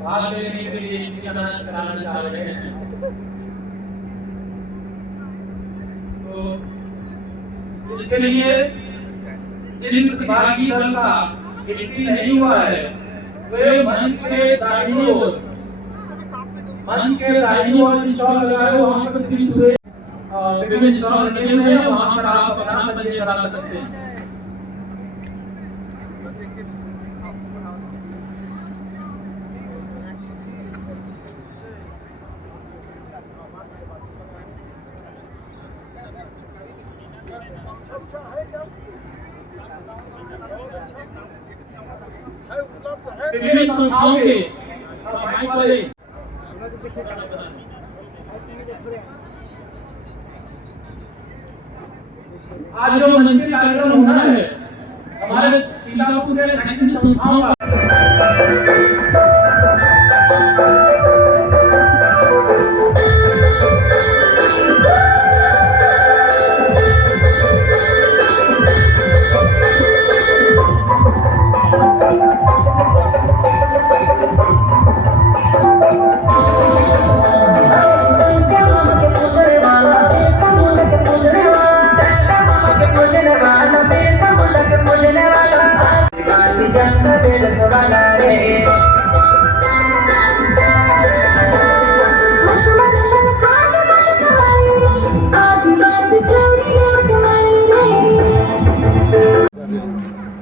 भाग लेने के लिए इम्तिहान कराना चाह रहे हैं, तो इसके लिए जिन प्रतिभागी दल का एंट्री नहीं हुआ है वे मंच के दाहिनी ओर स्टॉल लगाए, वहाँ पर विभिन्न स्टॉल लगे हुए हैं, वहाँ पर आप अपना पंजीयन करा सकते हैं। विभिन्न संस्थाओं के आज जो मंच कार्यक्रम होना है हमारे सीतापुर के शैक्षणिक संस्थाओं का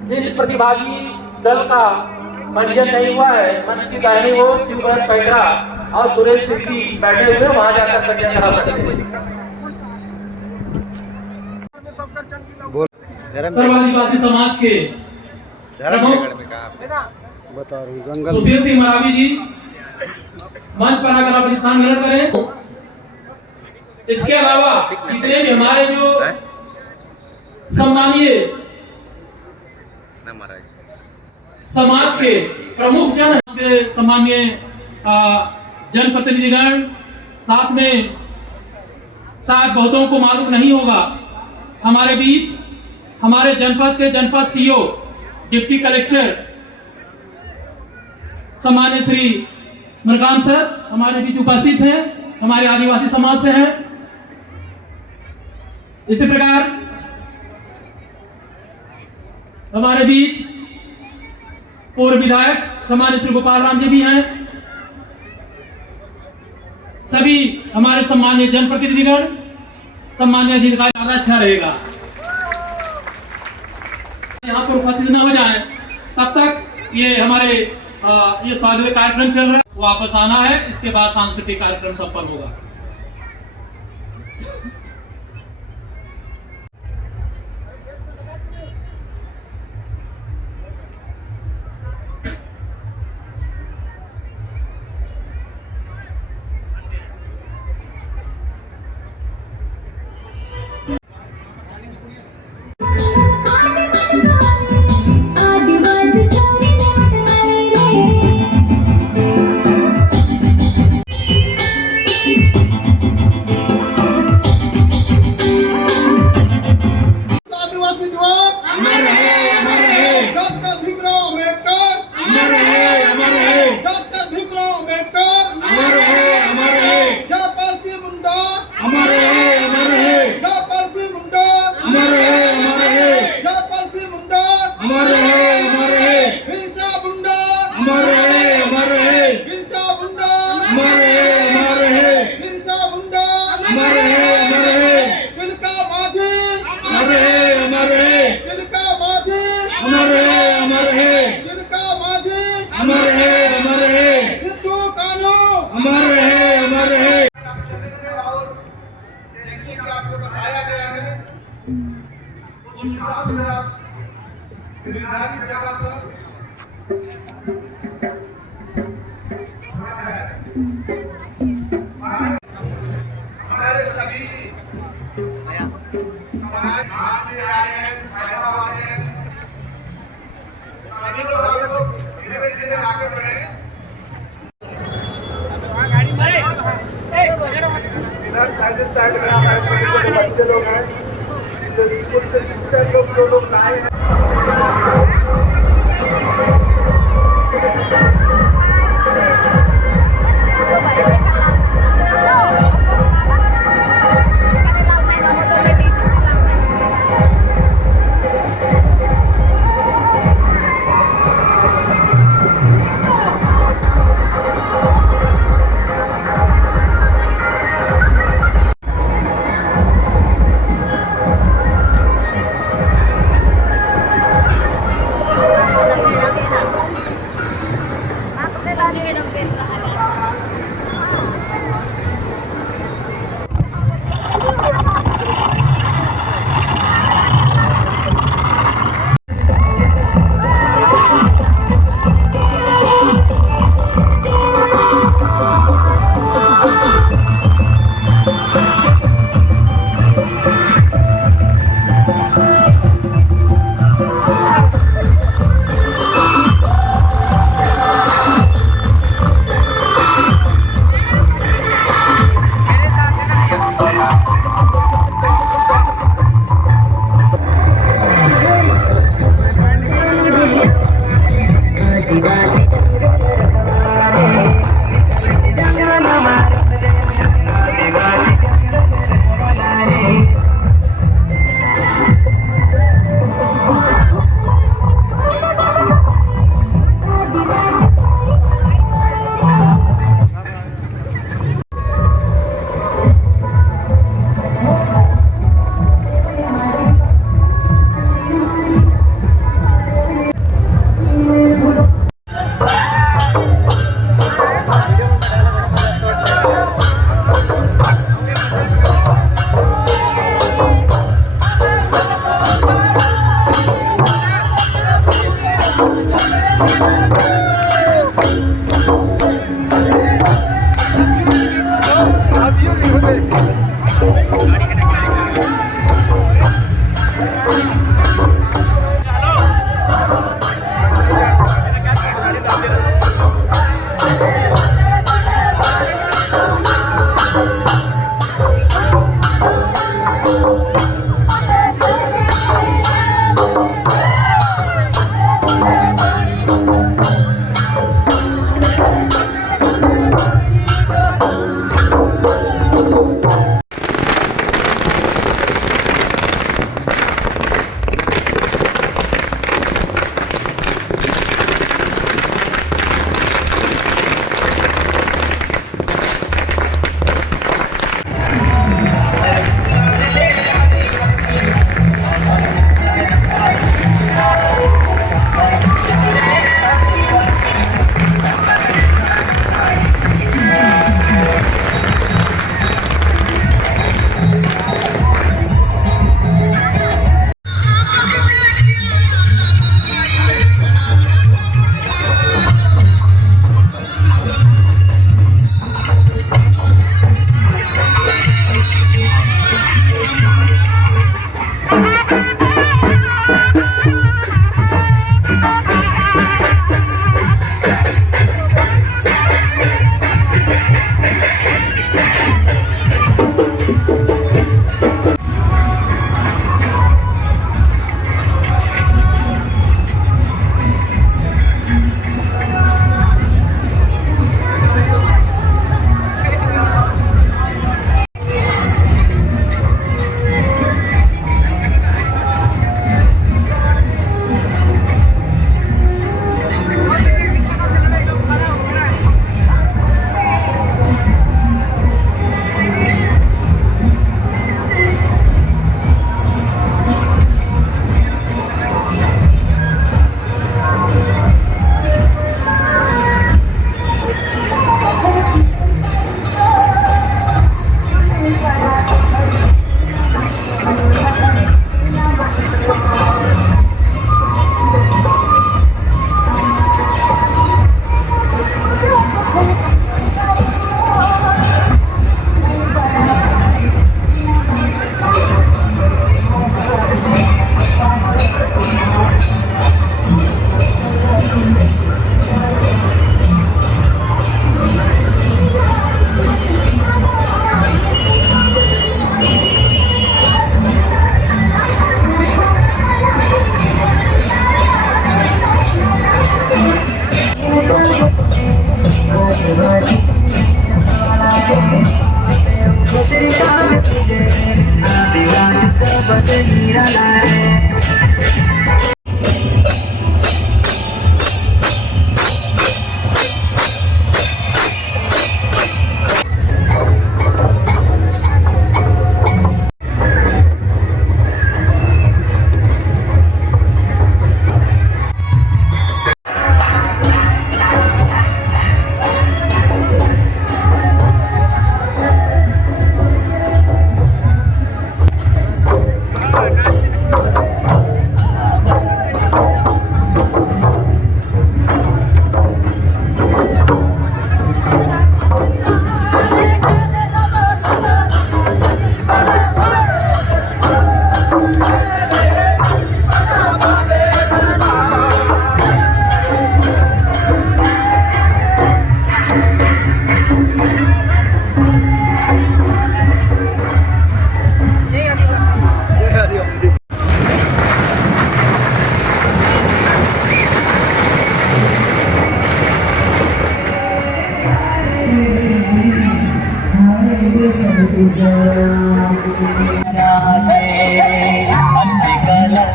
जिन प्रतिभागी दल का पंजीयन नहीं हुआ है, मंच की दाहिनी ओर शिवराज पैगरा और सुरेश सिद्धि बैठे हुए, वहां जाकर पंजीयन करा सकते हैं। सर्वादिवासी समाज के सुशील सिंह मरावी जी मंच पर आकर अपनी स्थान ग्रहण करें। इसके अलावा जितने भी हमारे जो सम्मानीय समाज के प्रमुख जन के सम्मानीय जनप्रतिनिधिगण, साथ में शायद बहुतों को मालूम नहीं होगा, हमारे बीच हमारे जनपद के जनपद सीओ डिप्टी कलेक्टर सम्मानित श्री मृगान सर हमारे बीच उपस्थित हैं, हमारे आदिवासी समाज से हैं। इसी प्रकार हमारे बीच पूर्व विधायक सम्मानित श्री गोपाल राम जी भी हैं। सभी हमारे सम्मानीय जनप्रतिनिधिगण, सम्मानीय अधिकारी, ज्यादा अच्छा रहेगा यहाँ पर उपस्थित न हो जाए, तब तक ये हमारे ये स्वागत कार्यक्रम चल रहा है, वापस आना है, इसके बाद सांस्कृतिक कार्यक्रम संपन्न होगा। उस हिसाब से आप जिम्मेदारी जगह पर हमारे सभी समाज में आए हैं, सेवा वाले हैं, सभी लोग आप लोग धीरे धीरे आगे बढ़े। बच्चे लोग हैं जो स्कूल के शिक्षक लोग जो लोग आए हैं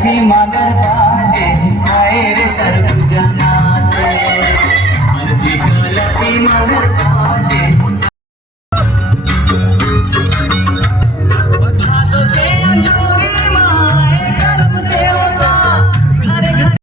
लथी मगर बाजे आए रे सरगुजा नाचे लथी मगर बाजे भादो के अंजूरी माए करम देवता घर घर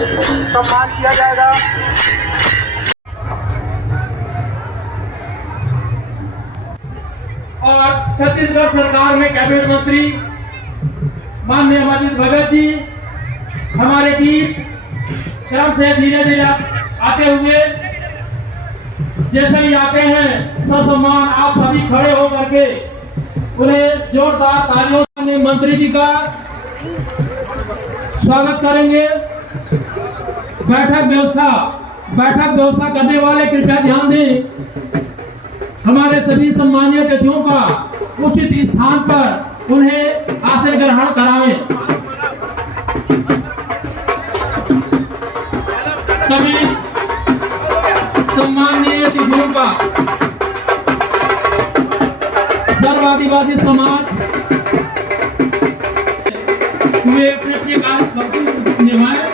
सम्मान किया जाएगा। और छत्तीसगढ़ सरकार में कैबिनेट मंत्री माननीय अमरजीत भगत जी हमारे बीच क्रम से धीरे धीरे आते हुए, जैसे ही आते हैं ससम्मान आप सभी खड़े होकर के उन्हें जोरदार तालियों से मंत्री जी का स्वागत करेंगे। बैठक व्यवस्था करने वाले कृपया ध्यान दें, हमारे सभी सम्मानीय अतिथियों का उचित स्थान पर उन्हें आसन ग्रहण करावें। सभी सम्मानीय अतिथियों का सर्व आदिवासी समाज हुए अपने कार्य निभाए।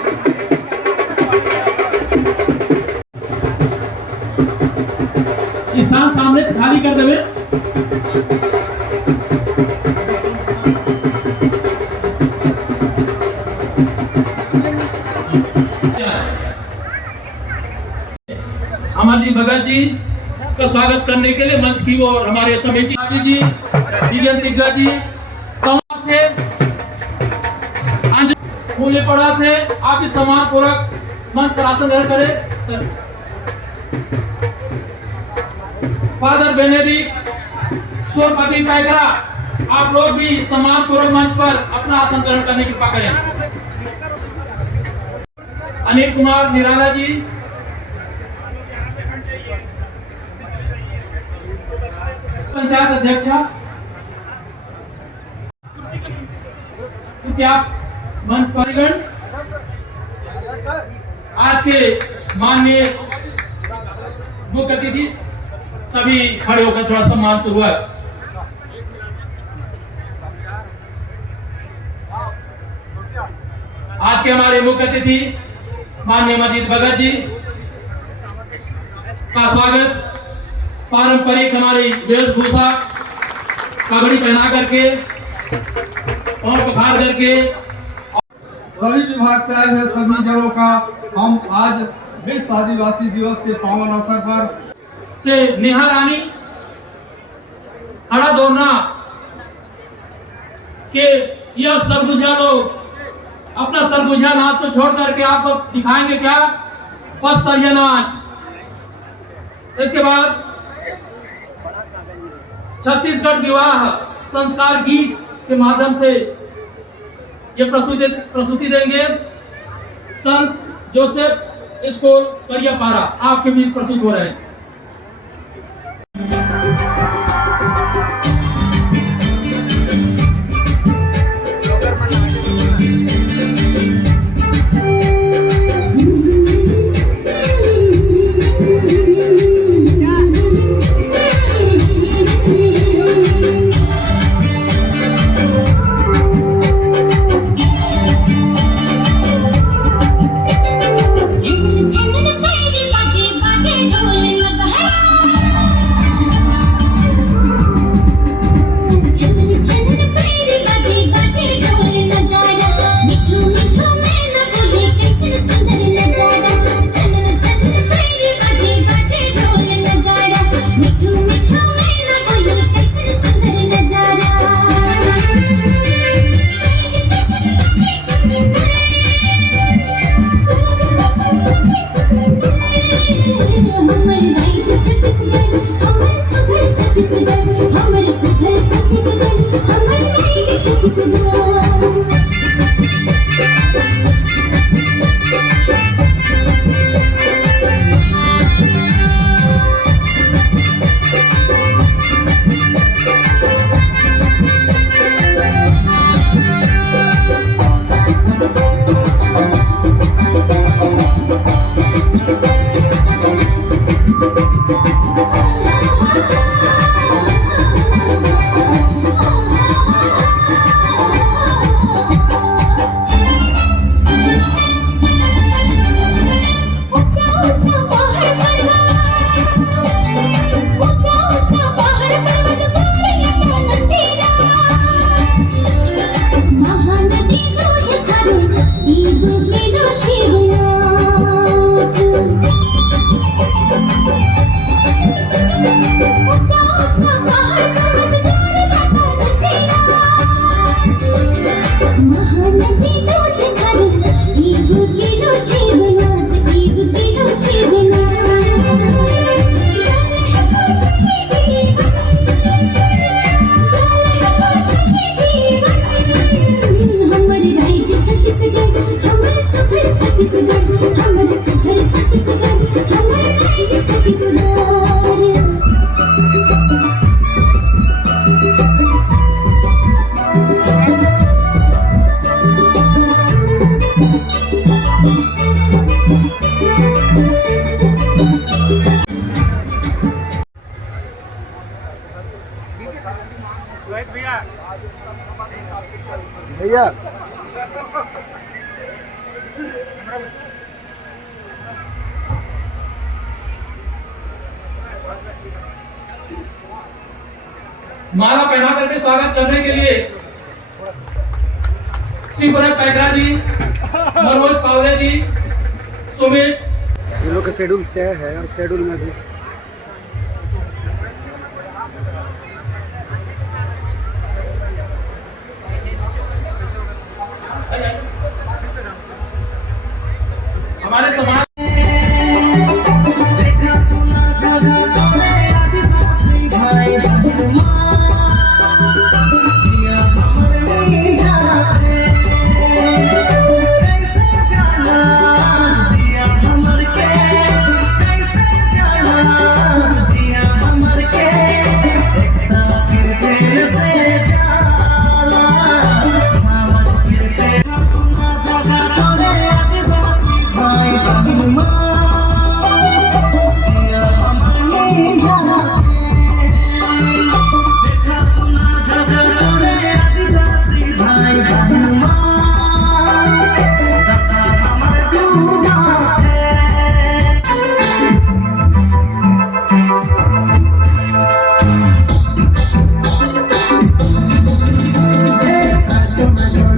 स्थान सामने से खाली कर देवे। अमरजीत भगत जी का स्वागत करने के लिए मंच की ओर हमारे समिति जी विगत दिग्गज जी कमा से मूल्यपड़ा से आप इस सम्मान पूर्वक मंच पर आसन ग्रहण करें। सर फादर बेनेडिक्ट सोरपति पैकरा, आप लोग भी सम्मान पूर्वक मंच पर अपना आसन ग्रहण करने की कृपा करें। अनिल कुमार निराला जी, पंचायत अध्यक्षा, कृपया मंच पर आज के माननीय मुख्य अतिथि सभी खड़े होकर थोड़ा सम्मान पूर्वक आज के हमारे मुख्य अतिथि माननीय अमरजीत भगत जी का स्वागत पारंपरिक हमारी वेशभूषा पगड़ी पहना करके और पखार करके सभी विभाग से आए हुए सभी जनों का हम आज विश्व आदिवासी दिवस के पावन अवसर पर से नेहा रानी हड़ा दौड़ना के यह सरगुजा लोग अपना सरगुजा नाच को छोड़ करके आपको दिखाएंगे क्या पस्तरिया नाच। इसके बाद छत्तीसगढ़ विवाह संस्कार गीत के माध्यम से ये प्रस्तुति देंगे संत जोसेफ स्कूल करियापारा, आपके बीच प्रस्तुत हो रहे हैं। माला पहना करके स्वागत करने के लिए श्री भरत पैकरा जी, मनोज पावले जी, सुमित। ये लोग का शेड्यूल तय है और शेड्यूल में भी हमारे समाज देखा सुना जगह तोरे आदिवासी भाई बहन माँ दिया हमर नहीं जाते कैसे जाना दिया हमर के कैसे जाना दिया हमर के एकता फिर दिल से जाना समझ फिर देखा सुना जगह तोरे आदिवासी भाई बहन माँ देखा सुना जगह तोरे आदिवासी भाई बहन माँ दशा हमर डूबा है।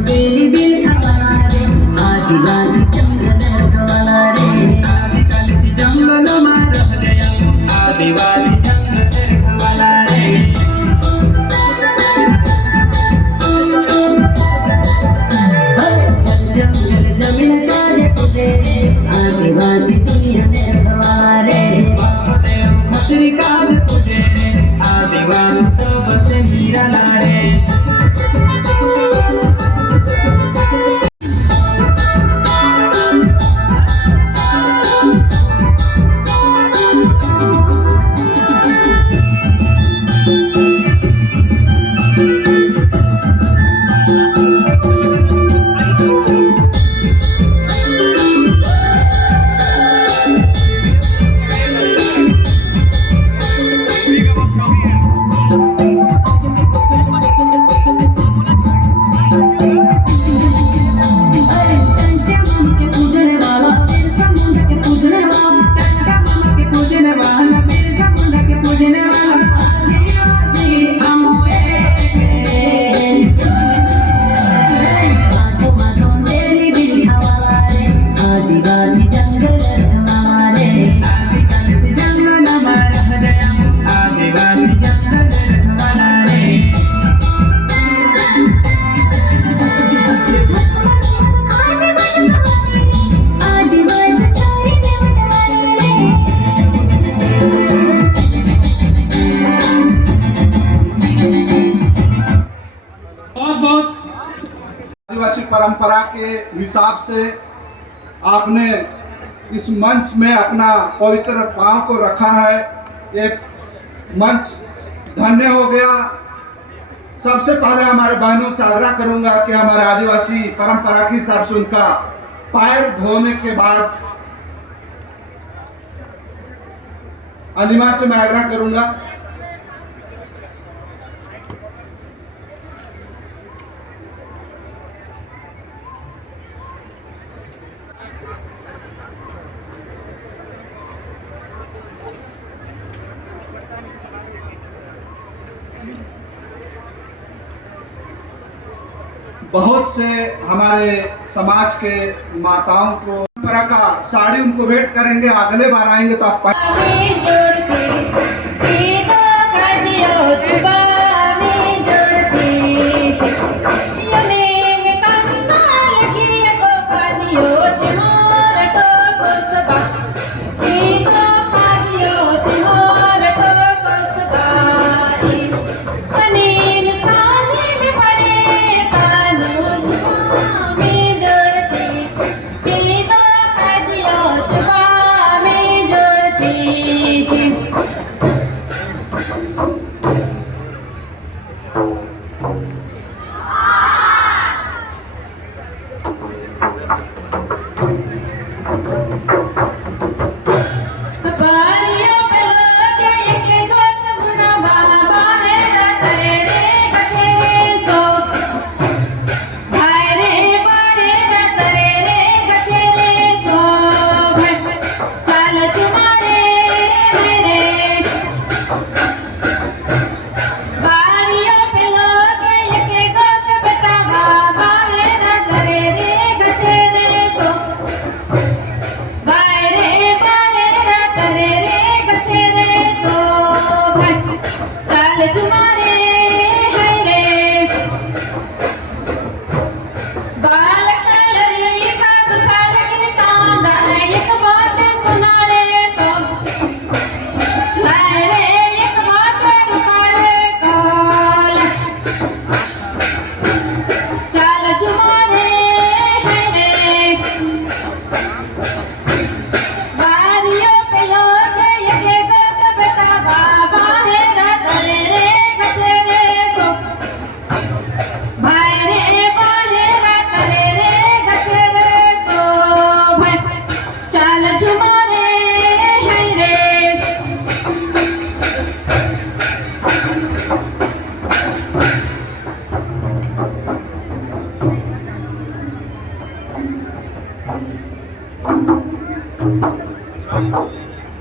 बेली बिल हमारे आदिवासी जंगल हमारे आदिवासी जंगल हमारे आदिवासी जंगल हमारे जंगल जमीन काले तुझे आदिवासी दुनिया ने हमारे खतरी काल तुझे आदिवासी सबसे हीरा लाड़े आदिवासी जंगल हमारे आदिवासी जंगल हमारा आदिवासी जंगल हमारे आदिवासी छोरी के बटवारे बहुत बहुत आदिवासी परंपरा के हिसाब से आपने इस मंच में अपना पवित्र पांव को रखा है। एक मंच धन्य हो गया। सबसे पहले हमारे बहनों से आग्रह करूंगा कि हमारे आदिवासी परंपरा के हिसाब से उनका पैर धोने के बाद अनिमा से मैं आग्रह करूंगा बहुत से हमारे समाज के माताओं को परंपरा का साड़ी उनको भेंट करेंगे। अगले बार आएंगे तो आप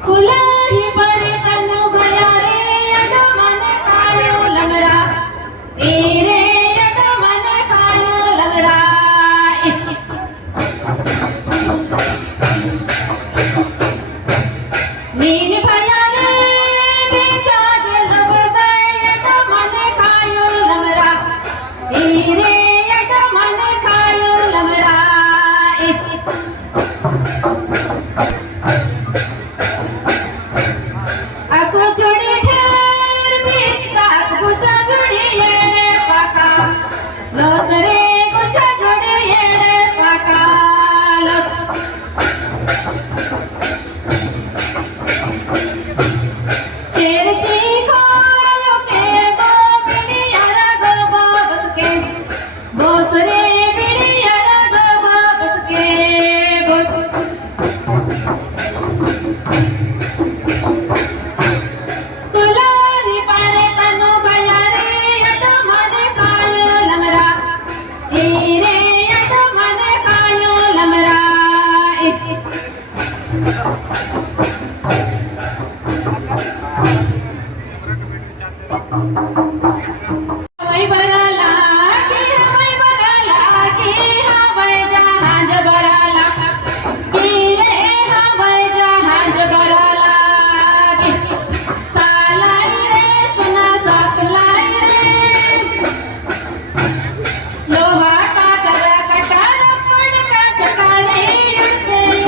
कुलाही परे तनु भया रे यद मन कायो लमरा ए रे यद मन कायो लमरा नीन भया रे बेचा गेल बरदै यद मन कायो लमरा ए रे यद मन कायो लमरा aku judi ther bichka kucha judi yede paka lotre kucha judi yede paka lot cherchi ko ke bo bini ara go bos ke bos re bini ara go bos ke bos कुलाही पारे तनु भया रे यद मन कायो लमरा ए रे यद मन कायो लमरा हवाई बराला की हवाई बराला की हवाई जहाज बराला की रे हवाई जहाज बराला की सालाई रे सुना साफलाई रे लोहा का कर कटार फड़ का चकारे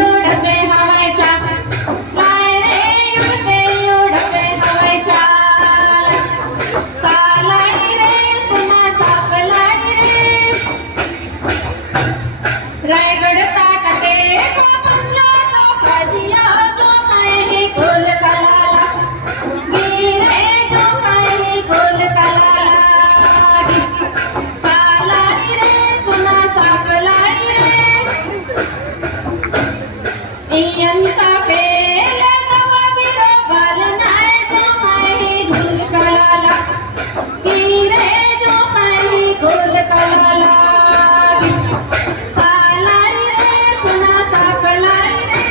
उड़ते हवाई चाल लाए रे उड़ते हवाई चाल सालाई रे सुना साफलाई रे रायगढ़ ताकटे पापन्ना का हदिया जो है कुल कलाला गिरे जो है कुल कलाला सालाई रे सुना साफलाई रे इयन का पेले दवा बिरो बल नाय जो है कुल कलाला गिरे जो है कुल कलाला सालाई रे सुना साफलाई रे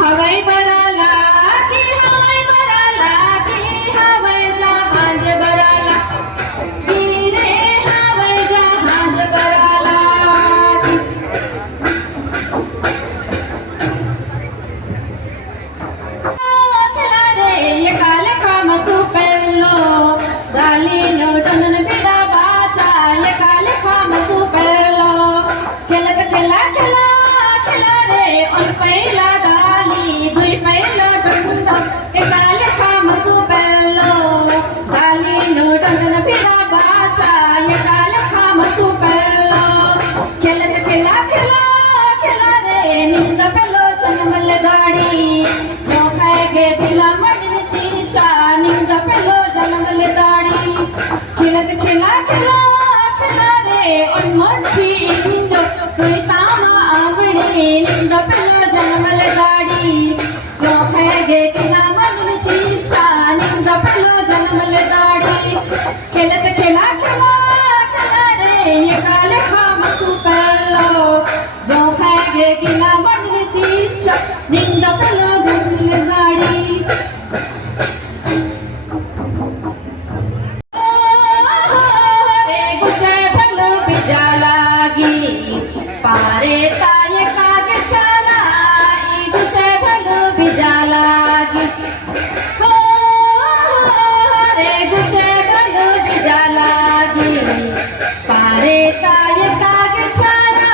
हवाई बराला की हवाई बराला की हवाई जहाज बराला की रे हवाई जहाज बराला खेला रे ये काले काम सुपेलो गाली नो डनन बिदा बाचा ये काले काम सुपेलो खेला खेला खेला खेला रे और पहला दाली दुई पहला डंडा ये काले काम सुपेलो गाली नो डनन बिदा बाचा ये काले काम सुपेलो खेला खेला खेला खेला रे निंद पेलो जनमल गाड़ी नो खाएगे दिला मन चीचा निंद पेलो जनमल गाड़ी खेला खेला खेला खेला रे और मच्छी निंदो कोई तामा आवड़े निंद पेलो जनमल गाड़ी नो खाएगे दिला मन चीचा निंद पेलो जनमल गाड़ी खेला खेला खेला खेला रे ये काले खाम सुपेलो जो खाएगे दिला मन चीचा निंद पेलो जनमल गाड़ी रे गुचे भलो बिजालागी पारे ताय काग छाला ई गुचे भलो बिजालागी हो रे गुचे भलो बिजालागी पारे ताय काग छाला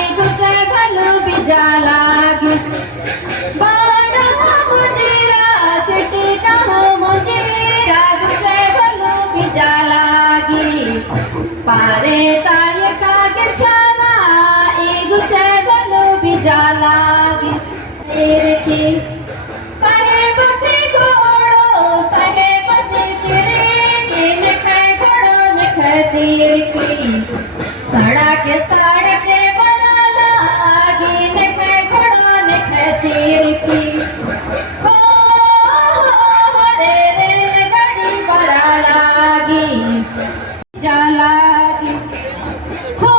ई गुचे भलो बिजालागी बाड़ा मुजीरा चिट्टी कहो मुजीरा गुचे भलो बिजालागी पारे ताय काग छाला ई गुचे भलो बिजालागी तेरे की साहेब से घोड़ो साहेब से चिरे की नखे घोड़ो नखे चिरे की सड़क सड़क बराला गी नखे घोड़ो नखे चिरे की हो रे रेलगाड़ी बराला गी जालागी हो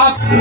आप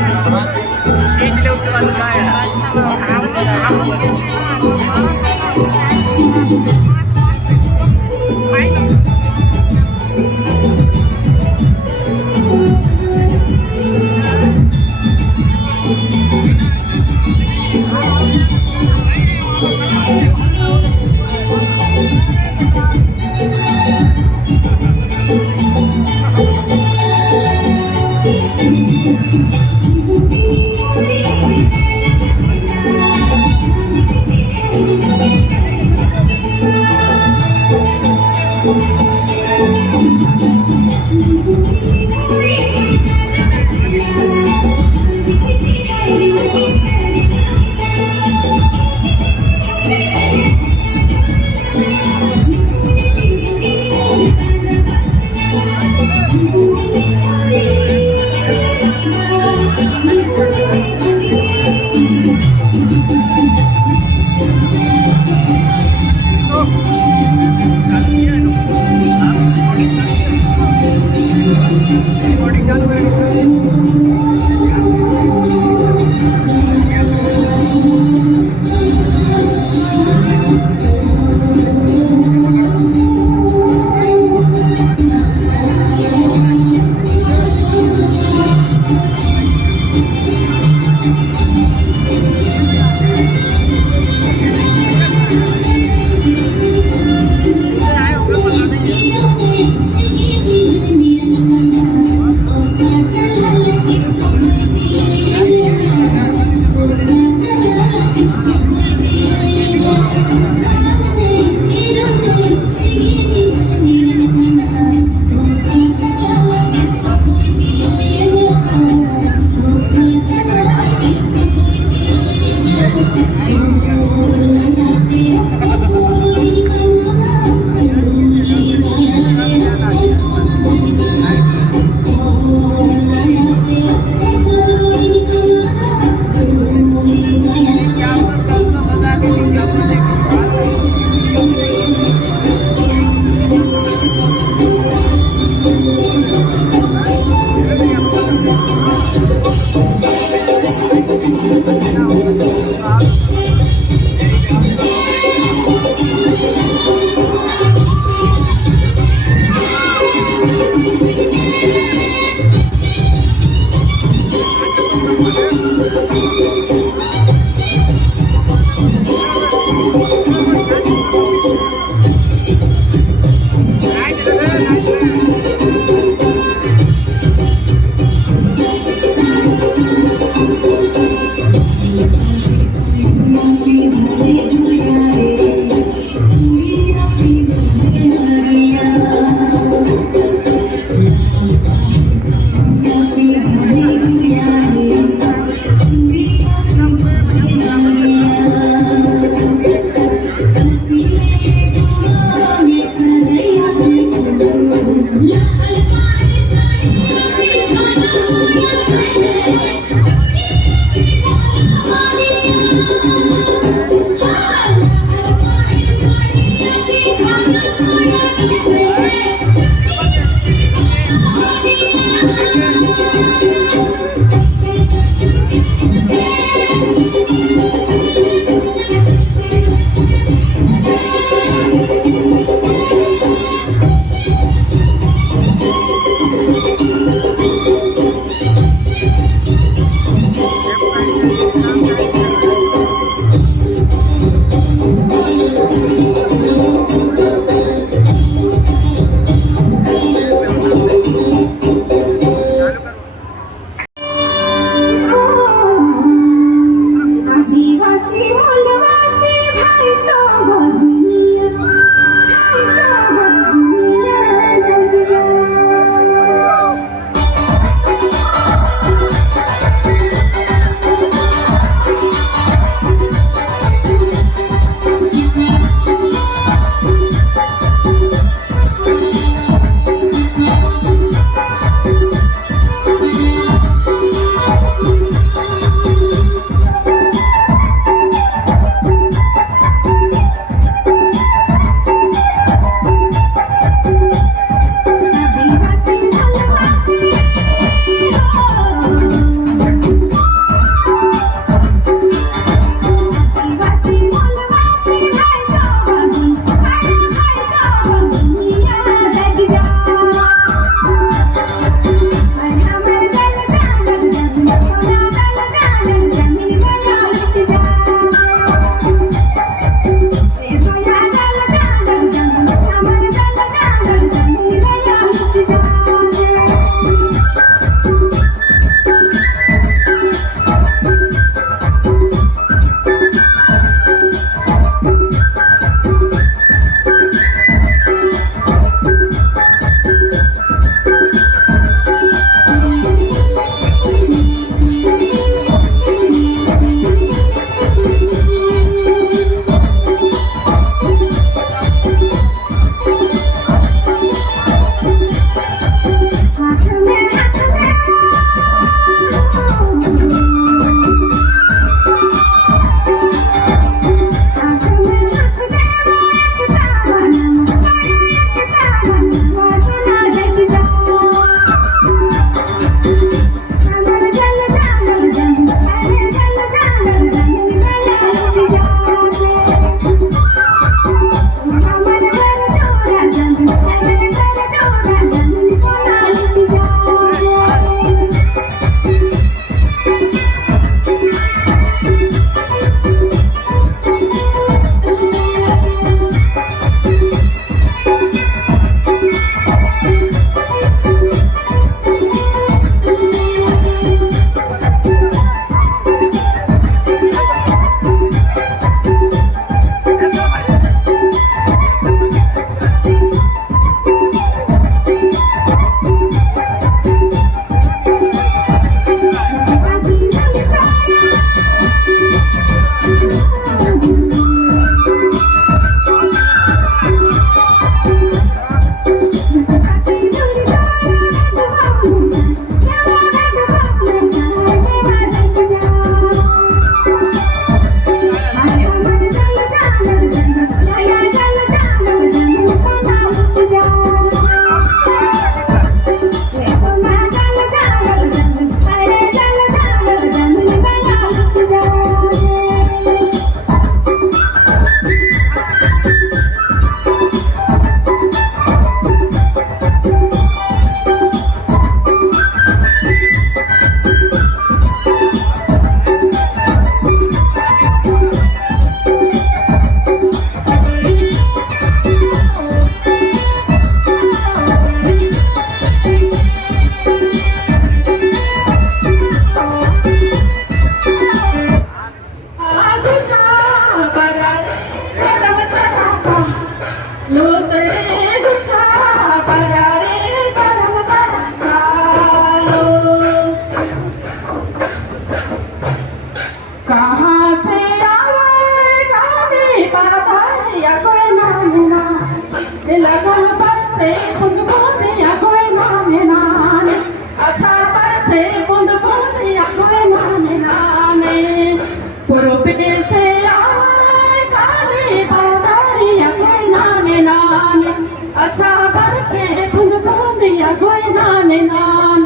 नाने नान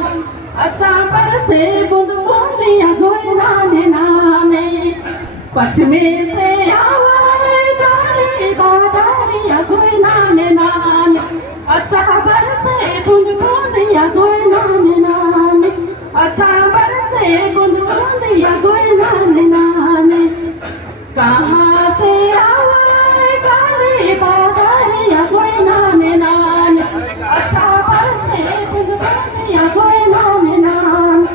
अच्छा बरसे बूंद बूंदिया गोए नाने नाने पश्चिमी से आवाए गाली बादारिया गोए नाने नाने अच्छा बरसे बूंद बूंदिया गोए नाने नाने अच्छा बरसे बूंद बूंदिया गोए नाने नाने कहाँ से आवाए गाली बादारिया गोए नाने नाने अच्छा बरसे बूंद बूंदिया गोए नाने नाने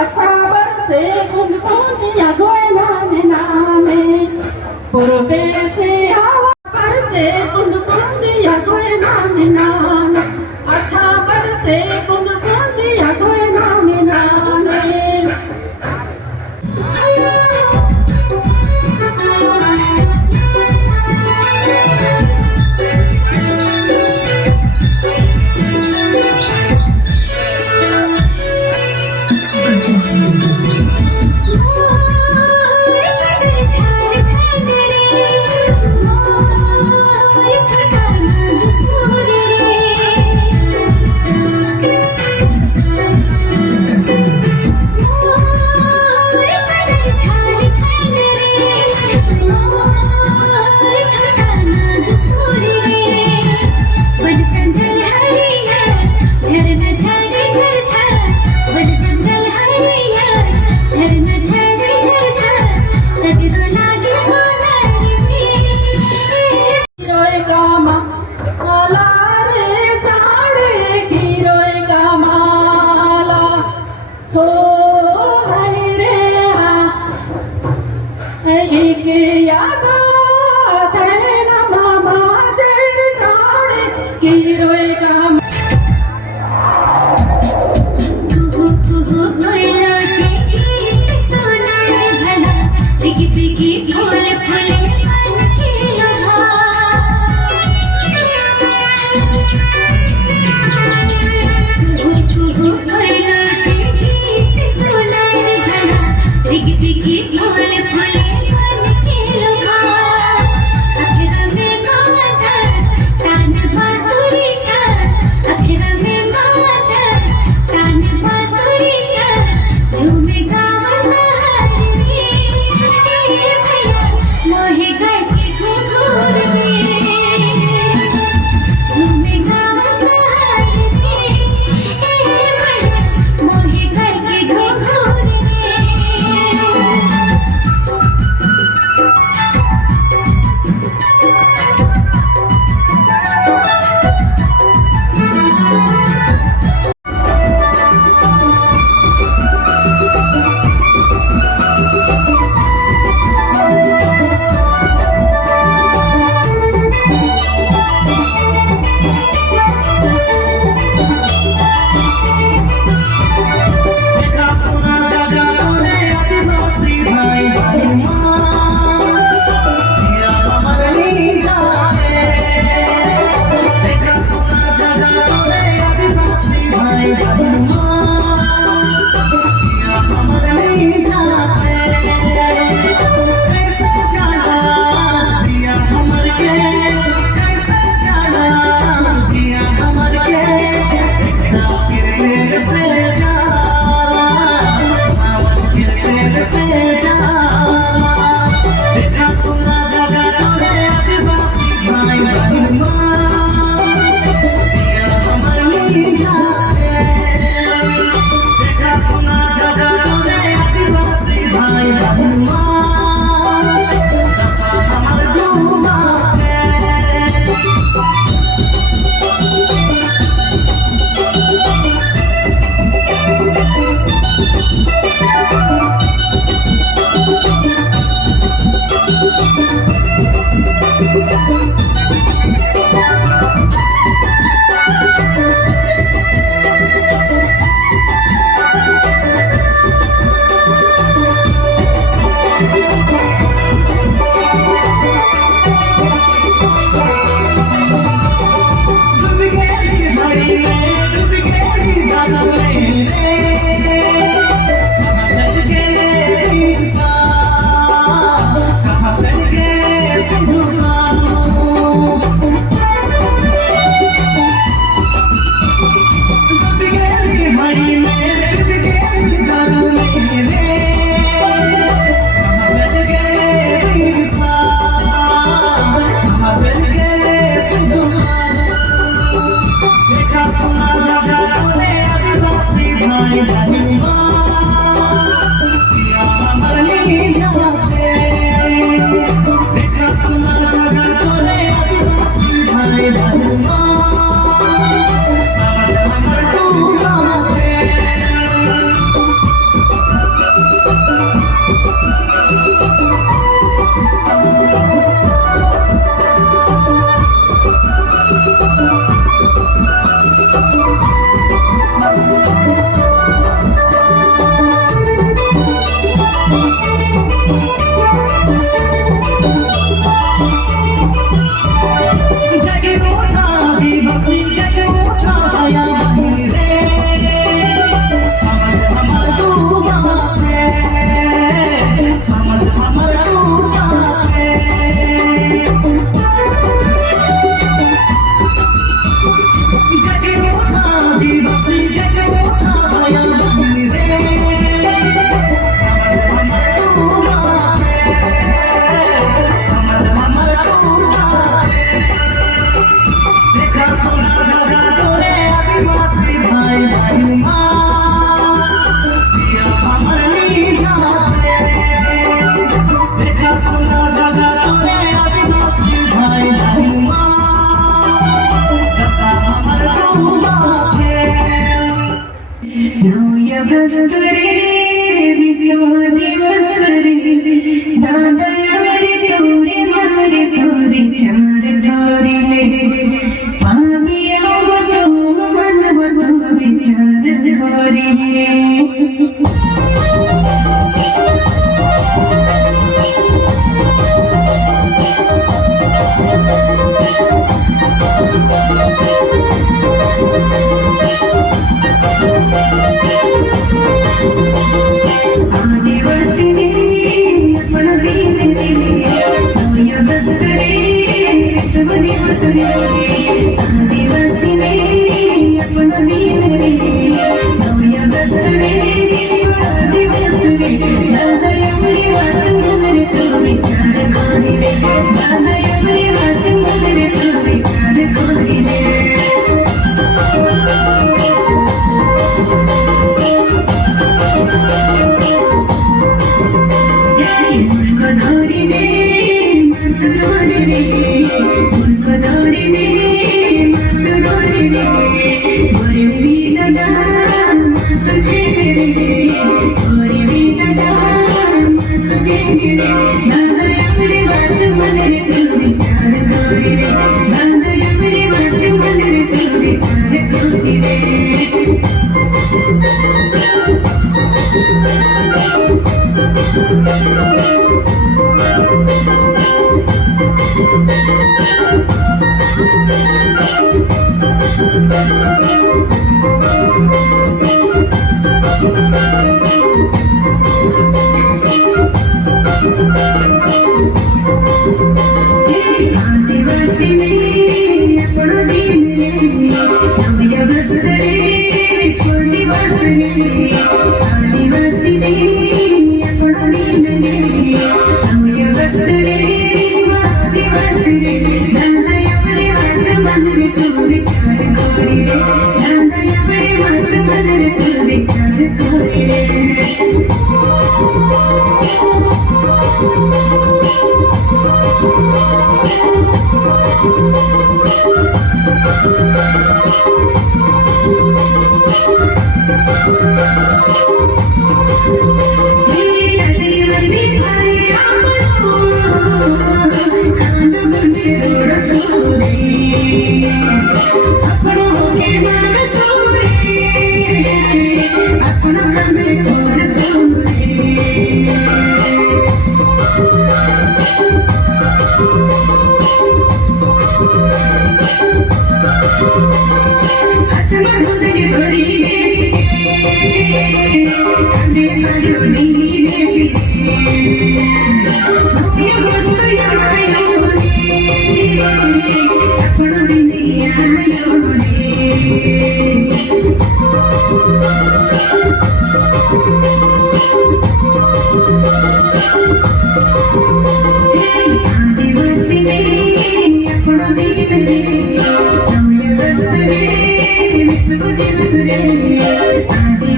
अच्छा बरसे बूंद बूंदिया गोए नाने नाने पूर्वे से हवा बरसे बूंद बूंदिया गोए नाने नाने अच्छा बरसे बूंद बूंदिया गोए नाने नाने Piggy, piggy, pole, pole, pole, pole, भाई बहनुमा पिया हमारे जाते देखा सुना जगा तोरे आदिवासी भाई बहनुमा समझ हमर टूटा थे आदिवासी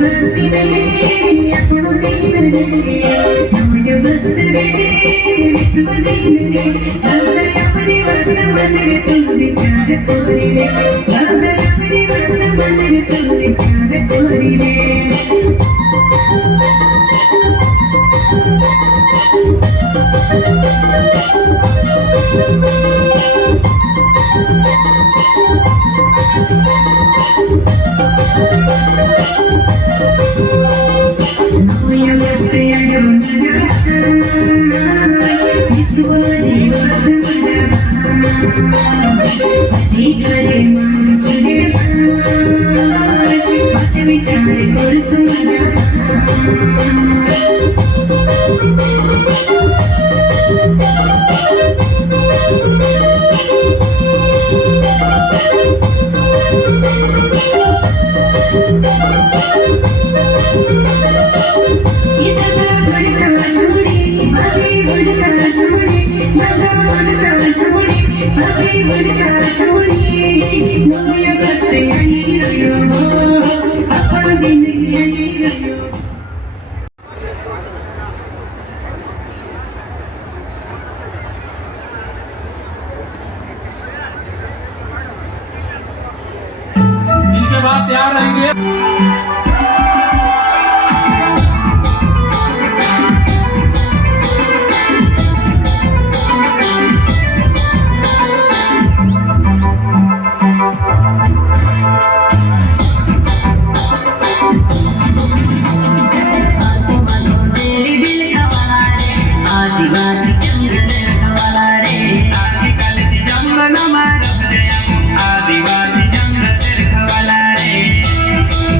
आदिवासी रे अपनो दिन रे नोय मस्त रे विश्व दिन रे अंदर अपने वर्तमान रे तुम विचार कोरी रे अंदर अपने वर्तमान रे तुम विचार कोरी रे नोय मस्त विश्व दिन करे मानस रे बात विचार कर सुना इनके बाद तैयार रहेंगे आदिवासी जंगल रखवाला रे आदिकालची जंगल मारत रे आदिवासी जंगल रखवाला रे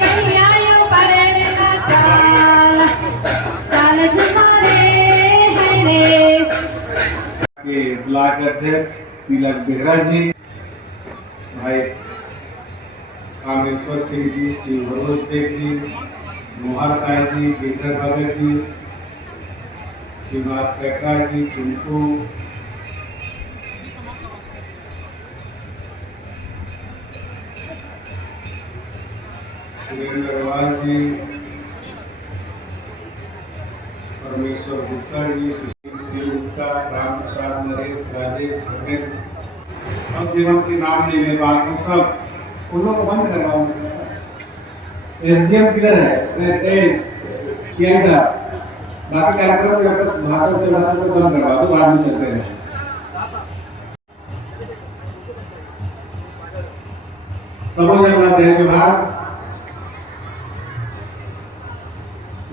कहीं आयो परेला चाल चाल झुमारे है रे। के ब्लॉक अध्यक्ष तिलक बेहरा जी, भाई कामेश्वर सिंह जी, शिव भरोज बेग जी, मोहर साहब जी, गिरधर भगत जी, शिवनाथ कैकरा जी, चुनकू, सुरेंद्र अग्रवाल जी, परमेश्वर गुप्ता जी, सुशील सिंह गुप्ता, राम प्रसाद, नरेश, राजेश, धर्मेंद्र, अब जीवन के नाम नहीं ले बाकी सब उन लोग को बंद करवाऊंगा। एसडीएम किधर है? क्या साहब बाकी कार्यक्रम में आपस भाषण से भाषण को बंद करवा दो, बाद में चलते हैं। सबो जगह जय जोहार।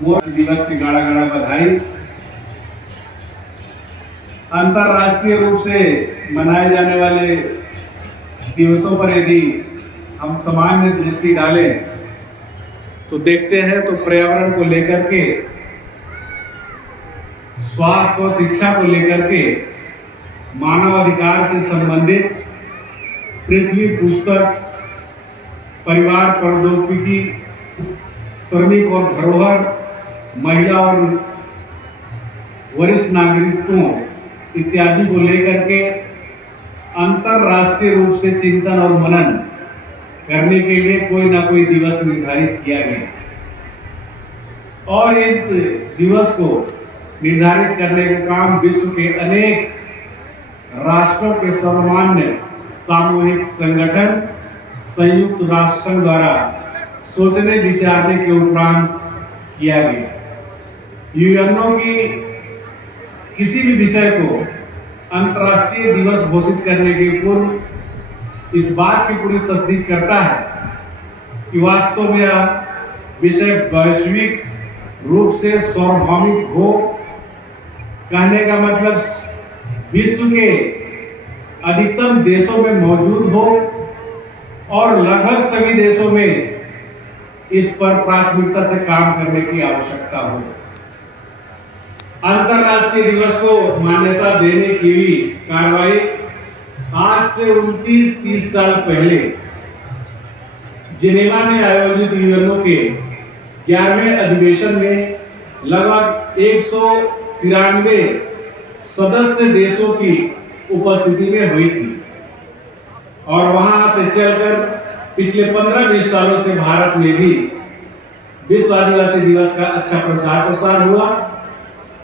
मोर दिवस की गाड़ा गाड़ा बधाई। अंतरराष्ट्रीय रूप से मनाए जाने वाले दिवसों पर यदि हम सामान्य दृष्टि डालें तो देखते हैं तो पर्यावरण को लेकर के, स्वास्थ्य और शिक्षा को लेकर के, मानव अधिकार से संबंधित पृथ्वी पुस्तक, परिवार प्रौद्योगिकी, श्रमिक और धरोहर, महिला और वरिष्ठ नागरिकों इत्यादि को लेकर के अंतरराष्ट्रीय रूप से चिंतन और मनन करने के लिए कोई ना कोई दिवस निर्धारित किया गया और इस दिवस को निर्धारित करने का काम विश्व के अनेक राष्ट्रों के सर्वमान्य सामूहिक संगठन संयुक्त राष्ट्र संघ द्वारा सोचने विचारने के उपरांत किया गया। यूएनओ की किसी भी विषय को अंतर्राष्ट्रीय दिवस घोषित करने के पूर्व इस बात की पूरी तस्दीक करता है कि वास्तव में यह विषय वैश्विक रूप से सार्वभौमिक हो। कहने का मतलब विश्व के अधिकतम देशों में मौजूद हो और लगभग सभी देशों में इस पर प्राथमिकता से काम करने की आवश्यकता हो। अंतरराष्ट्रीय दिवस को मान्यता देने की भी कार्रवाई आज से 29-30 साल पहले जिनेवा में आयोजित यूएनओ के 11वें अधिवेशन में लगभग 193 सदस्य देशों की उपस्थिति में हुई थी और वहां से चलकर पिछले 15-20 सालों से भारत में भी विश्व आदिवासी दिवस का अच्छा प्रसार हुआ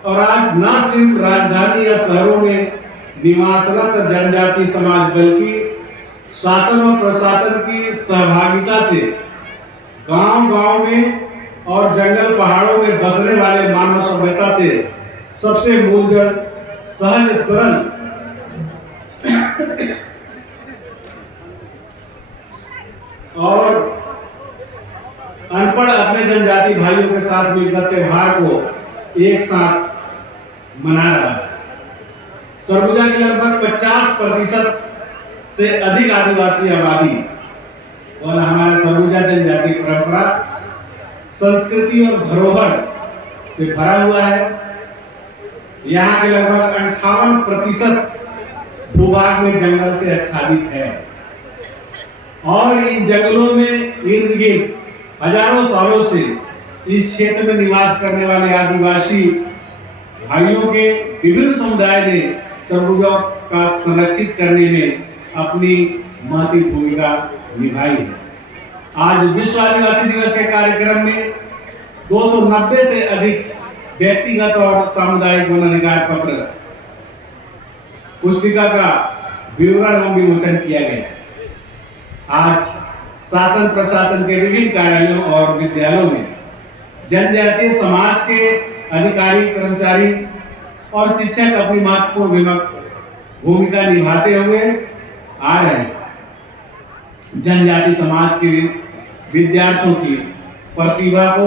और आज न सिर्फ राजधानी या शहरों में निवासरत जनजाति समाज बल्कि शासन और प्रशासन की सहभागिता से गांव-गांव में और जंगल पहाड़ों में बसने वाले मानव सभ्यता से सबसे मूलजड़ सहज सरल और अनपढ़ अपने जनजाति भाइयों के साथ मिलकर त्योहार को एक साथ मना रहा है। सरगुजा की लगभग 50% से अधिक आदिवासी आबादी और हमारे सरगुजा जनजाति परंपरा, संस्कृति और धरोहर से भरा हुआ है। यहाँ के लगभग 58% भूभाग में जंगल से आच्छादित है और इन जंगलों में इर्द गिर्द हजारों सालों से इस क्षेत्र में निवास करने वाले आदिवासी भाइयों के विभिन्न समुदाय ने सरगुजा का संरक्षित करने में अपनी महत्वपूर्ण भूमिका निभाई है। आज विश्व आदिवासी दिवस के कार्यक्रम में 290 से अधिक व्यक्तिगत और सामुदायिक वनाधिकार पत्र पुस्तिका का विवरण एवं विमोचन किया गया। आज शासन प्रशासन के विभिन्न कार्यालयों और विद्यालयों में जनजातीय समाज के अधिकारी, कर्मचारी और शिक्षक अपनी महत्वपूर्ण भूमिका निभाते हुए आ रहे हैं। जनजाति समाज के विद्यार्थियों की प्रतिभा को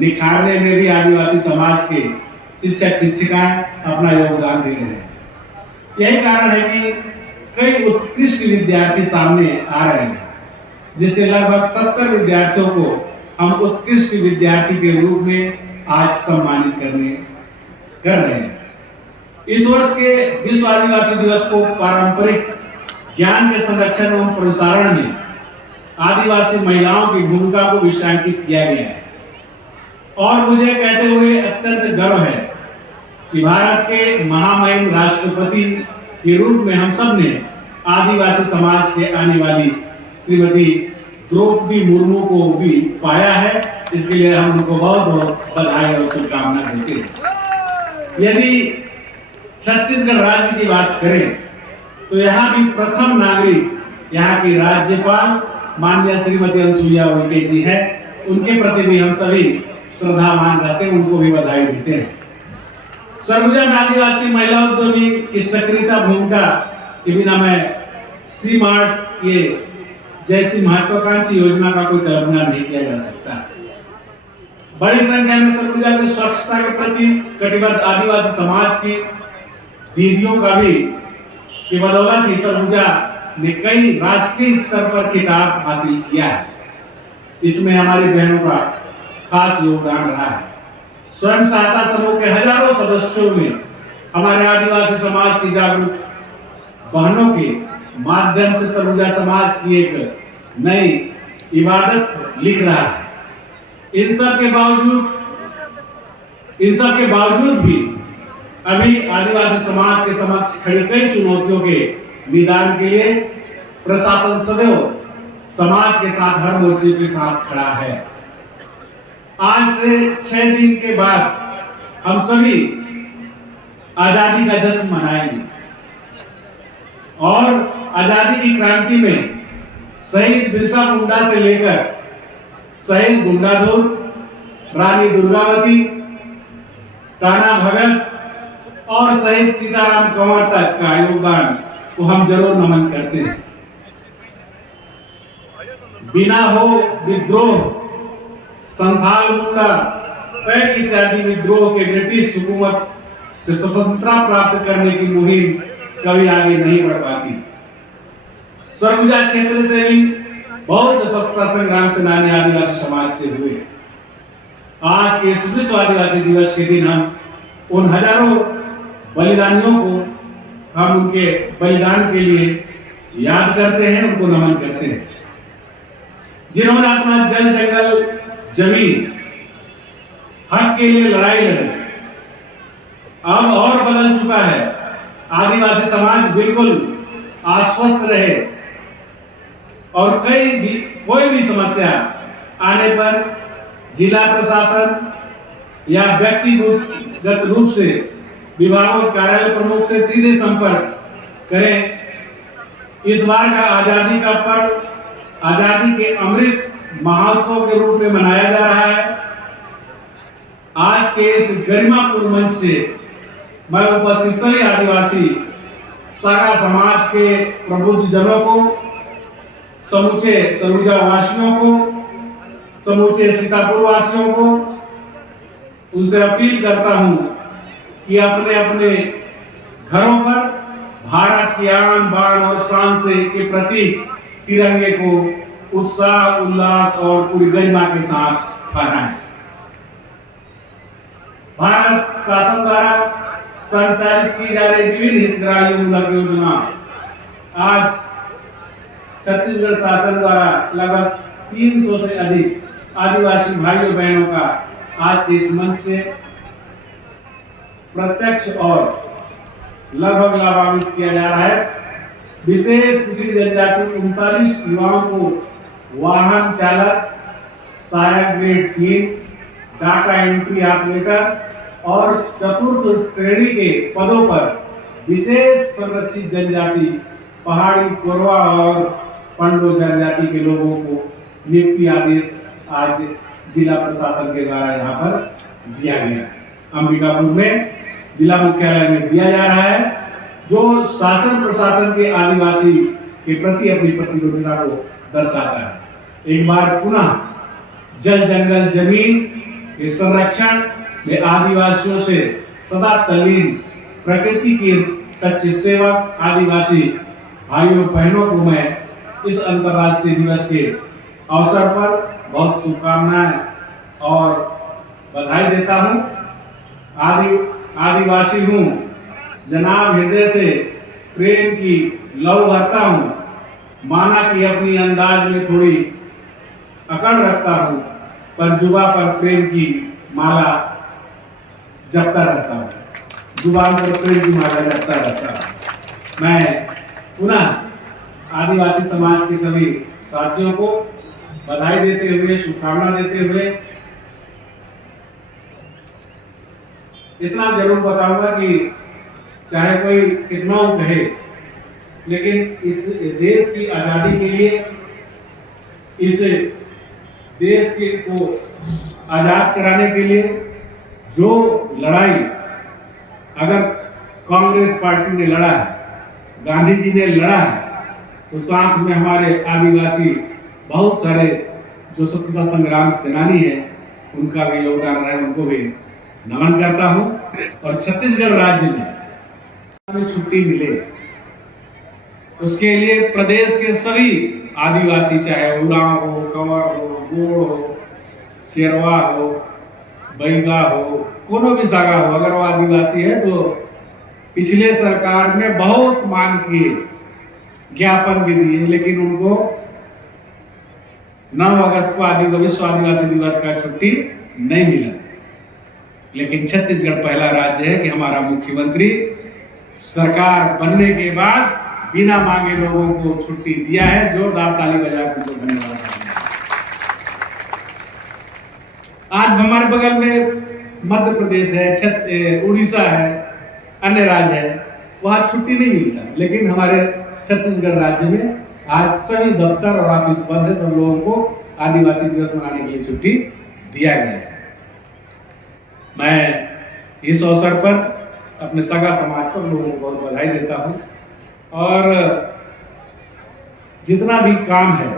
निखारने में भी आदिवासी समाज के शिक्षक शिक्षिकाएं अपना योगदान दे रहे हैं। यही कारण है कि कई उत्कृष्ट विद्यार्थी सामने आ रहे हैं। जिससे लगभग 70 विद्यार्थियों को हम उत्कृष्ट विद्यार्थी के रूप में आज सम्मानित कर रहे हैं। इस वर्ष के विश्व आदिवासी दिवस को पारंपरिक ज्ञान के संरक्षण एवं प्रसारण में आदिवासी महिलाओं की भूमिका को विषयांकित किया गया है। और मुझे कहते हुए अत्यंत गर्व है कि भारत के महामहिम राष्ट्रपति के रूप में हम सब ने आदिवासी समाज के आने वाली श्रीमती द्रौपदी मुर्मू को भी पाया है। इसके लिए हम उनको बहुत बहुत बधाई और शुभकामना देते हैं। यदि छत्तीसगढ़ राज्य की बात करें तो यहाँ भी प्रथम नागरिक यहाँ की राज्यपाल माननीय श्रीमती अनुसुईया उइके जी है। उनके प्रति भी हम सभी श्रद्धावान रहते हैं, उनको भी बधाई देते हैं। सरगुजा में आदिवासी महिला उद्यमी की सक्रियता भूमिका के बिना मैं सी मार्ट के जैसी महत्वाकांक्षी योजना का कोई कल्पना नहीं किया जा सकता। बड़ी संख्या में सरगुजा की स्वच्छता के प्रति कटिबद्ध आदिवासी समाज की दीदियों का भी की बदौलत ही सरगुजा ने कई राष्ट्रीय स्तर पर खिताब हासिल किया है। इसमें हमारी बहनों का खास योगदान रहा है। स्वयं सहायता समूह के हजारों सदस्यों में हमारे आदिवासी समाज की जागरूक बहनों के माध्यम से सरगुजा समाज की एक नई इबादत लिख रहा है। इन सब के बावजूद भी अभी आदिवासी समाज के समक्ष खड़ी कई चुनौतियों के निदान के लिए प्रशासन सदैव समाज के साथ हर मोर्चे के साथ खड़ा है। आज से 6 दिन के बाद हम सभी आजादी का जश्न मनाएंगे और आजादी की क्रांति में शहीद बिरसा मुंडा से लेकर शहीद गुंडाधुर, रानी दुर्गावती, कान्हा भगत और शहीद सीताराम कंवर तक का योगदान को हम जरूर नमन करते हैं। बिना हो विद्रोह, संथाल मुंडा, पैक इत्यादि विद्रोह के ब्रिटिश हुकूमत से स्वतंत्रता प्राप्त करने की मुहिम कभी आगे नहीं बढ़ पाती। सरगुजा क्षेत्र से भी बहुत स्वतंत्रता संग्राम सेनानी आदिवासी समाज से हुए। आज के इस विश्व आदिवासी दिवस के दिन हम उन हजारों बलिदानियों को हम उनके बलिदान के लिए याद करते हैं, उनको नमन करते हैं, जिन्होंने अपना जल जंगल जमीन हक के लिए लड़ाई लड़ी। अब और बदल चुका है। आदिवासी समाज बिल्कुल आश्वस्त रहे और कोई भी समस्या आने पर जिला प्रशासन या व्यक्तिगत रूप से विभागों कार्यालय प्रमुख से सीधे संपर्क करें। इस बार का आजादी का पर्व आजादी के अमृत महोत्सव के रूप में मनाया जा रहा है। आज के इस गरिमापूर्ण मंच से मैं उपस्थित सभी आदिवासी सारा समाज के प्रबुद्ध जनों को, समूचे सरगुजा वासियों को, समूचे सीतापुर वासियों को उनसे अपील करता हूं कि अपने अपने घरों पर भारत की आन बान और शान से के प्रतीक तिरंगे को उत्साह, उल्लास और पूरी गरिमा के साथ फहराएं। भारत शासन द्वारा संचालित की जा रही विभिन्न हितग्राहीमूलक योजना आज छत्तीसगढ़ शासन द्वारा लगभग 300 से अधिक आदिवासी भाइयों बहनों का आज के इस मंच से प्रत्यक्ष और लगभग लाभान्वित किया जा रहा है। विशेष पिछड़ी जनजाति 39 युवाओं को वाहन चालक, सहायक ग्रेड 3, डाटा एंट्री ऑपरेटर और चतुर्थ श्रेणी के पदों पर विशेष संरक्षित जनजाति पहाड़ी, कोरवा और पंडो जनजाति के लोगों को नियुक्ति आदेश आज जिला प्रशासन के द्वारा यहाँ पर दिया गया। अंबिकापुर में जिला मुख्यालय में दिया जा रहा है, जो शासन प्रशासन के आदिवासी के प्रति अपनी प्रतिबद्धता को दर्शाता है। एक बार पुनः जल जंगल जमीन के संरक्षण में आदिवासियों से सदा तल्लीन प्रकृति की सच्चे सेवक आदिवासी भाइयों बहनों को मैं इस अंतर्राष्ट्रीय दिवस के अवसर पर बहुत शुभकामनाएं और बधाई देता हूं। आदिवासी हूं, जनाब हृदय से प्रेम की लौ भरता हूं, माना कि अपनी अंदाज में थोड़ी अकड़ रखता हूं, पर जुबा पर प्रेम की माला जपता रहता हूं, जुबान पर प्रेम की माला जपता रहता हूं। मैं पुनः आदिवासी समाज के सभी साथियों को बधाई देते हुए, शुभकामना देते हुए इतना जरूर बताऊंगा कि चाहे कोई कितना हो कहे, लेकिन इस देश की आजादी के लिए, इस देश के को आजाद कराने के लिए जो लड़ाई अगर कांग्रेस पार्टी ने लड़ा है, गांधी जी ने लड़ा है, तो साथ में हमारे आदिवासी बहुत सारे जो स्वतंत्रता संग्राम सेनानी हैं, उनका भी योगदान रहा है, उनको भी नमन करता हूं। और छत्तीसगढ़ राज्य में छुट्टी मिले, उसके लिए प्रदेश के सभी आदिवासी, चाहे उरांव हो, कंवर हो, गोड़ हो, चेरवा हो, बैगा हो, कोनो भी सागा हो, अगर वो आदिवासी है तो पिछले सरकार में बहुत मांग किए, ज्ञापन भी दिए, लेकिन उनको 9 अगस्त को विश्व आदिवासी दिवस का छुट्टी नहीं मिला। लेकिन छत्तीसगढ़ पहला राज्य है कि हमारा मुख्यमंत्री सरकार बनने के बाद बिना मांगे लोगों को छुट्टी दिया है। जोरदार ताली बजाकर उनको धन्यवाद। आज हमारे बगल में मध्य प्रदेश है, उड़ीसा है, अन्य राज्य है, वहां छुट्टी नहीं मिलता, लेकिन हमारे छत्तीसगढ़ राज्य में आज सभी दफ्तर और ऑफिस बंद है। सब लोगों को आदिवासी दिवस मनाने के लिए छुट्टी दिया गया है। मैं इस अवसर पर अपने सगा समाज सब लोगों को बहुत बधाई देता हूं। और जितना भी काम है,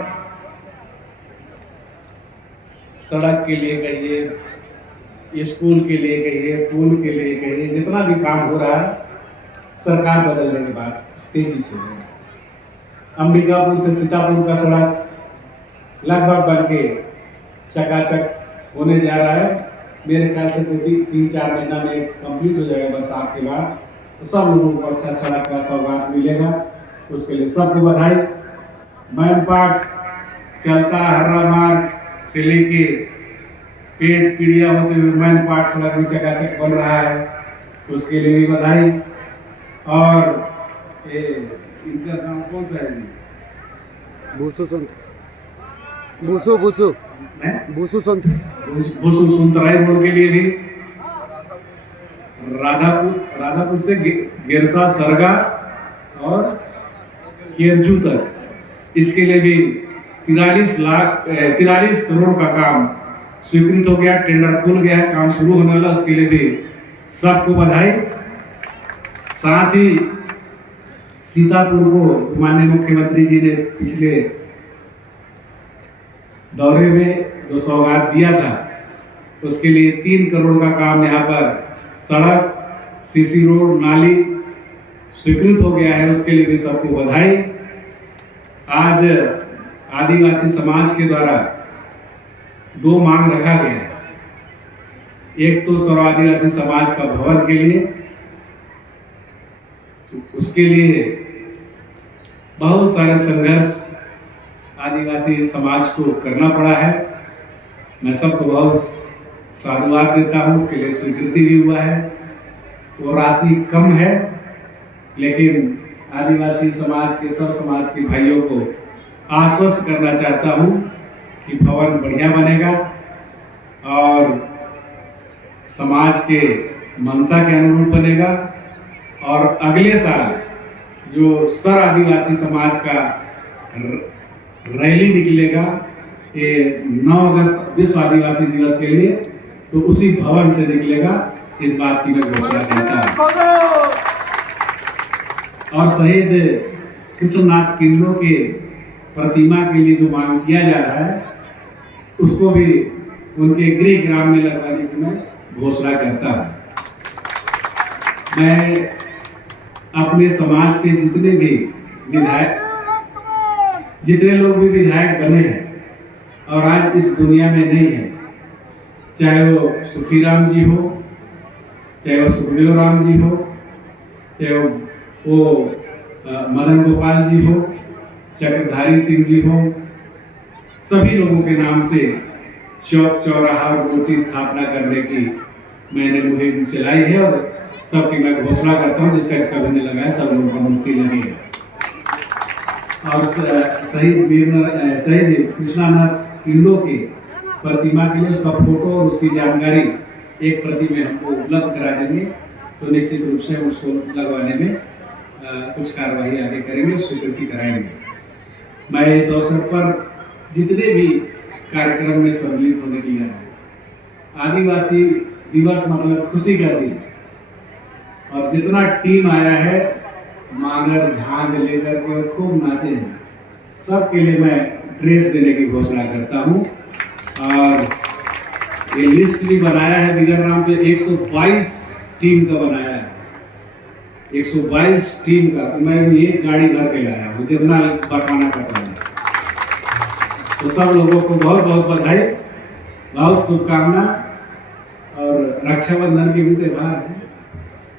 सड़क के लिए कहिए, स्कूल के लिए कहिए, पुल के लिए कहिए, जितना भी काम हो रहा है, सरकार बदलने के बाद तेजी से हो। अंबिकापुर से सीतापुर का सड़क लगभग बनके चकाचक होने जा रहा है। मेरे ख्याल से 3-4 महीना में कंप्लीट हो जाएगा बरसात के बाद, तो सब लोगों को अच्छा सड़क का सौगात मिलेगा। उसके लिए सबको बधाई। मैनपाट चलता हर्रा मार्ग से लेके पेट पीड़िया होते हुए मैनपाट सड़क भी चकाचक बन रहा है, उसके लिए भी बधाई। और इनका नाम कौन सा है? भूसू संत, भूसू भूसू भूसू संत, भूसू सुंतराई रोड के लिए भी राधापुर से गिरसा सरगा और केरजू तक, इसके लिए भी 43 करोड़ का काम स्वीकृत हो गया, टेंडर खुल गया है, काम शुरू होने वाला। उसके लिए भी सबको बधाई। साथ ही सीतापुर को माननीय मुख्यमंत्री जी ने पिछले दौरे में जो सौगात दिया था, उसके लिए 3 करोड़ का काम यहाँ पर सड़क, सीसी रोड, नाली स्वीकृत हो गया है। उसके लिए भी सबको बधाई। आज आदिवासी समाज के द्वारा 2 मांग रखा गया है। एक तो सर्व आदिवासी समाज का भवन के लिए, तो उसके लिए बहुत सारे संघर्ष आदिवासी समाज को करना पड़ा है। मैं सबको बहुत साधुवाद देता हूँ, उसके लिए स्वीकृति भी हुआ है। वो राशि कम है, लेकिन आदिवासी समाज के सब समाज के भाइयों को आश्वस्त करना चाहता हूँ कि भवन बढ़िया बनेगा और समाज के मंशा के अनुरूप बनेगा। और अगले साल जो सर आदिवासी समाज का रैली निकलेगा, ये 9 अगस्त विश्व आदिवासी दिवस के लिए, तो उसी भवन से निकलेगा। इस बात की मैं घोषणा करता हूं। और शहीद कृष्णनाथ किन्नो के प्रतिमा के लिए जो मांग किया जा रहा है, उसको भी उनके गृह ग्राम में लगवाने की मैं घोषणा करता हूं। मैं अपने समाज के जितने भी विधायक जितने लोग भी विधायक बने हैं और आज इस दुनिया में नहीं है, चाहे वो सुखीराम जी हो, चाहे वो सुखदेव राम जी हो, चाहे वो मदन गोपाल जी हो, चक्रधारी सिंह जी हो, सभी लोगों के नाम से चौक चौराहा और मूर्ति स्थापना करने की मैंने मुहिम चलाई है और सबकी मैं घोषणा करता हूं, जिसका इसका भी नहीं लगा है, सब लोगों का मूर्ति लगेगा। और शहीद कृष्णानाथ इंडो के प्रतिमा के लिए उसका फोटो और उसकी जानकारी एक प्रति में हमको उपलब्ध करा देंगे, तो निश्चित रूप से हम उसको लगवाने में कुछ कार्रवाई आगे करेंगे, स्वीकृति कराएंगे। मैं इस अवसर पर जितने भी कार्यक्रम में सम्मिलित होने के लिए आया, आदिवासी दिवस मतलब खुशी का दिन, और जितना टीम आया है मांगर झांझ लेकर के खूब नाचे हैं, सबके लिए मैं ड्रेस देने की घोषणा करता हूं। और ये लिस्ट भी बनाया है बिगरराम पे 122 टीम का बनाया है, 122 टीम का, तो मैं भी एक गाड़ी भर के लाया हूँ जितना बटवाना कटवाना। तो सब लोगों को बहुत बहुत बधाई, बहुत शुभकामना। और रक्षाबंधन के भी त्यौहार है,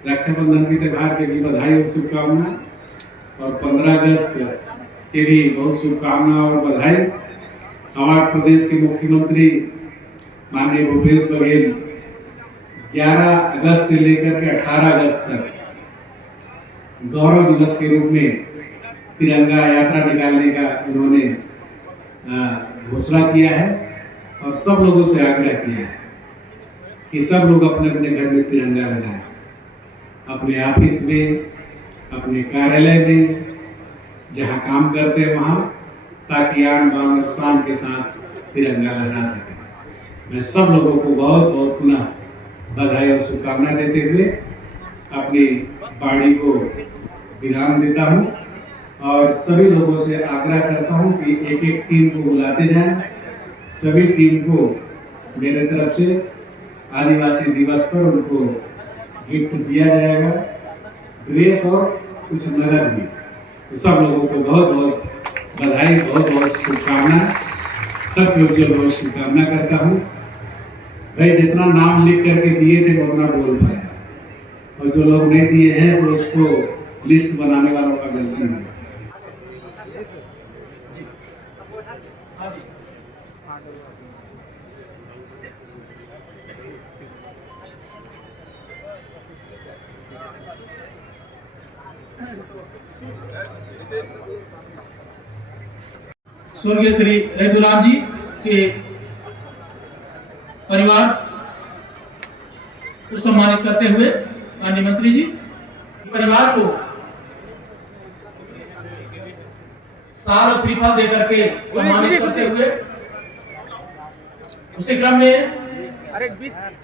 रक्षाबंधन के त्यौहार के भी बधाई और शुभकामना, और 15 अगस्त के भी बहुत शुभकामना और बधाई। हमारे प्रदेश के मुख्यमंत्री माननीय भूपेश बघेल 11 अगस्त से लेकर के 18 अगस्त तक गौरव दिवस के रूप में तिरंगा यात्रा निकालने का उन्होंने घोषणा किया है, और सब लोगों से आग्रह किया है कि सब लोग अपने अपने घर में तिरंगा लगाएं, अपने ऑफिस में, अपने कार्यालय में, जहां काम करते हैं वहां, ताकि आन बान और शान के साथ तिरंगा लहरा सके। मैं सब लोगों को बहुत बहुत पुनः बधाई और शुभकामना देते हुए अपनी बाड़ी को विराम देता हूं, और सभी लोगों से आग्रह करता हूं कि एक एक टीम को बुलाते जाएं। सभी टीम को मेरे तरफ से आदिवासी दिवस पर उनको गिफ्ट दिया जाएगा, ड्रेस और कुछ नगद भी। तो सब लोगों को बहुत बहुत बधाई, बहुत बहुत शुभकामना, सबके उज्जवल भविष्य की कामना करता हूँ। भाई जितना नाम लिख करके दिए थे वो उतना बोल पाया, और जो लोग नहीं दिए हैं तो उसको लिस्ट बनाने वालों का गलती है। स्वर्गीय श्री रघुराम जी के परिवार को सम्मानित करते हुए माननीय मंत्री जी परिवार को साल और श्रीफल देकर के सम्मानित करते हुए उसी क्रम में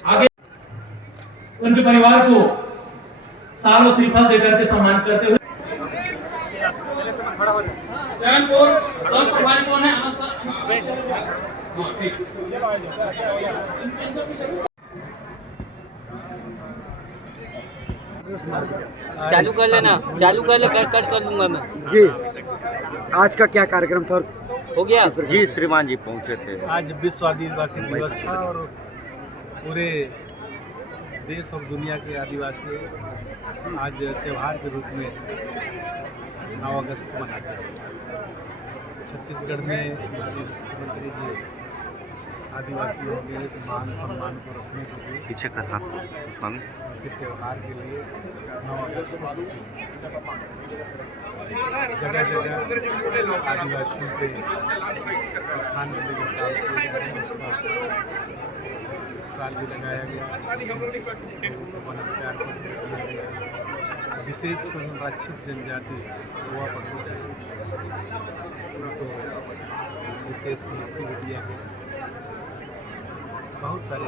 आगे उनके परिवार को साल और श्रीफल देकर के सम्मानित करते हुए चैनपुर दल प्रभारी कौन है? चालू कर लेना, चालू कर ले, कट कर लूंगा मैं। जी, आज का क्या कार्यक्रम था? हो गया जी, श्रीमान जी पहुंचे थे। आज विश्व आदिवासी दिवस था और पूरे देश और दुनिया के आदिवासी आज त्यौहार के रूप में 9 अगस्त को मनाते हैं। छत्तीसगढ़ में मुख्यमंत्री जी आदिवासियों के मान सम्मान को रखने के लिए पीछे का था स्वामी के त्यौहार के लिए 9 अगस्त को जगह जगह आदिवासियों के उत्थान के लिए उसका स्टॉल भी लगाया गया। विशेष संरक्षित जनजाति हुआ पड़ती तो विशेष गतिविधियाँ बहुत सारे